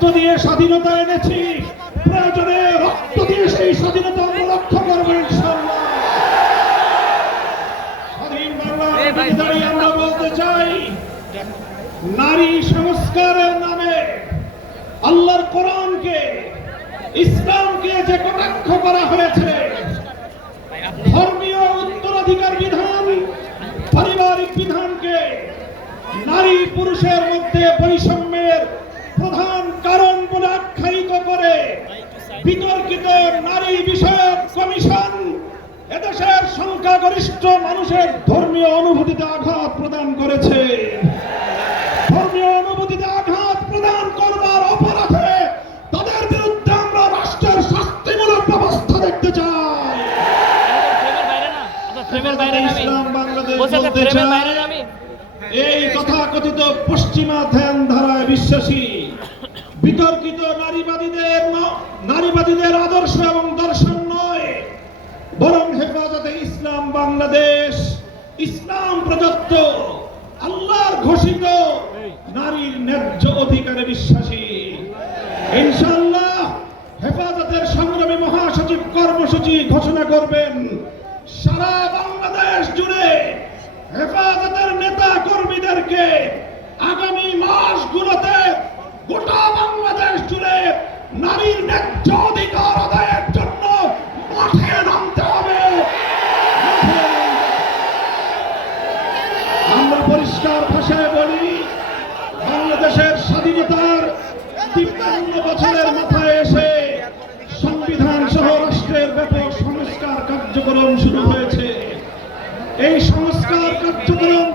রক্ত দিয়ে স্বাধীনতা এনেছি। প্রয়োজনে রক্ত দিয়ে সেই স্বাধীনতা আমরা রক্ষা করব ইনশাল্লাহ স্বাধীন বাংলার আমরা বলতে চাই নারী সংস্কারের নামে আল্লাহর কোরআনকে ইসলামকে যে কটাক্ষ করা হয়েছে ধর্মীয় উত্তরাধিকার বিধান পারিবারিক বিধানকে নারী পুরুষের মধ্যে বৈষম্যের প্রধান কারণ বলে আখ্যায়িত করে বিতর্কিত নারী বিষয়ক কমিশন এদেশের সংখ্যাগরিষ্ঠ মানুষের ধর্মীয় অনুভূতিতে আঘাত প্রদান করেছে। ধর্মীয় অনুভূতিতে আঘাত প্রদান করবার অপরাধে তাদের বিরুদ্ধে আমরা রাষ্ট্রের শাস্তিমূলক ব্যবস্থা দেখতে চাই। ইসলাম বাংলাদেশ এই তথাকথিত পশ্চিমা ধ্যান ধারায় বিশ্বাসী বিতর্কিত নারীবাদীদের নারীবাদীদের আদর্শ এবং দর্শন বাংলাদেশ ইসলাম প্রদত্ত আল্লাহর ঘোষিত নারীর ন্যায্য অধিকারে বিশ্বাসী। ইনশাআল্লাহ হেফাজতের সংগ্রামী মহাসচিব কর্মসূচি ঘোষণা করবেন। সারা বাংলাদেশ জুড়ে হেফাজতের নেতা কর্মীদেরকে আগামী মাসগুলোতে গোটা বাংলাদেশ জুড়ে নারীর ন্যায্য অধিকার পরিষ্কার ভাষায় বলি, বাংলাদেশের স্বাধীনতার তিপ্পান্ন বছরের মাথায় এসে সংবিধান সহ রাষ্ট্রের ব্যাপক সংস্কার কার্যক্রম শুরু হয়েছে। এই সংস্কার কার্যক্রম